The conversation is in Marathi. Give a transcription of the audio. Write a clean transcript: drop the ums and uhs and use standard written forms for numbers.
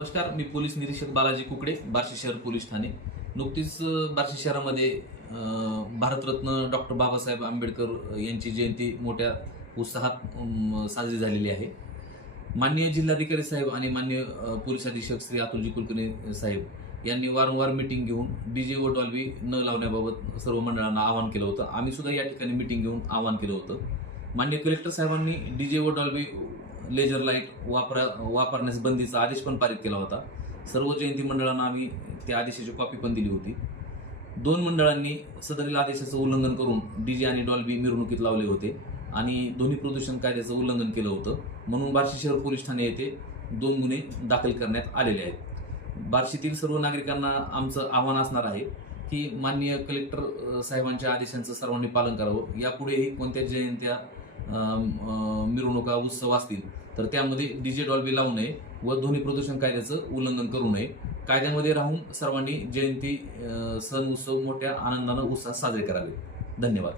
नमस्कार, मी पोलीस निरीक्षक बालाजी कुकडे, बार्शी शहर पोलीस ठाणे. नुकतीच बार्शी शहरामध्ये भारतरत्न डॉक्टर बाबासाहेब आंबेडकर यांची जयंती मोठ्या उत्साहात साजरी झालेली आहे. माननीय जिल्हाधिकारी साहेब आणि माननीय पोलीस अधीक्षक श्री अतुलजी कुलकर्णी साहेब यांनी वारंवार मीटिंग घेऊन डीजे व डॉल्बी न लावण्याबाबत सर्व मंडळांना आवाहन केलं होतं. आम्ही सुद्धा या ठिकाणी मीटिंग घेऊन आवाहन केलं होतं. माननीय कलेक्टर साहेबांनी डीजे व डॉल्बी लेजर लाईट वापरण्यास बंदीचा आदेश पण पारित केला होता. सर्व जयंती मंडळांना आम्ही त्या आदेशाची कॉपी पण दिली होती. 2 मंडळांनी सदरील आदेशाचं उल्लंघन करून डीजे आणि डॉल्बी मिरवणुकीत लावले होते आणि ध्वनी प्रदूषण कायद्याचं उल्लंघन केलं होतं. म्हणून बार्शी शहर पोलीस ठाणे येथे 2 गुन्हे दाखल करण्यात आलेले आहेत. बार्शीतील सर्व नागरिकांना आमचं आव्हान असणार आहे की माननीय कलेक्टर साहेबांच्या आदेशांचं सर्वांनी पालन करावं. यापुढेही कोणत्या जयंत्या मिरवणुका उत्सव असतील तर त्यामध्ये डीजे डॉल्बी लावू नये व ध्वनी प्रदूषण कायद्याचं उल्लंघन करू नये. कायद्यामध्ये राहून सर्वांनी जयंती सण उत्सव मोठ्या आनंदानं उत्साहात साजरे करावे. धन्यवाद.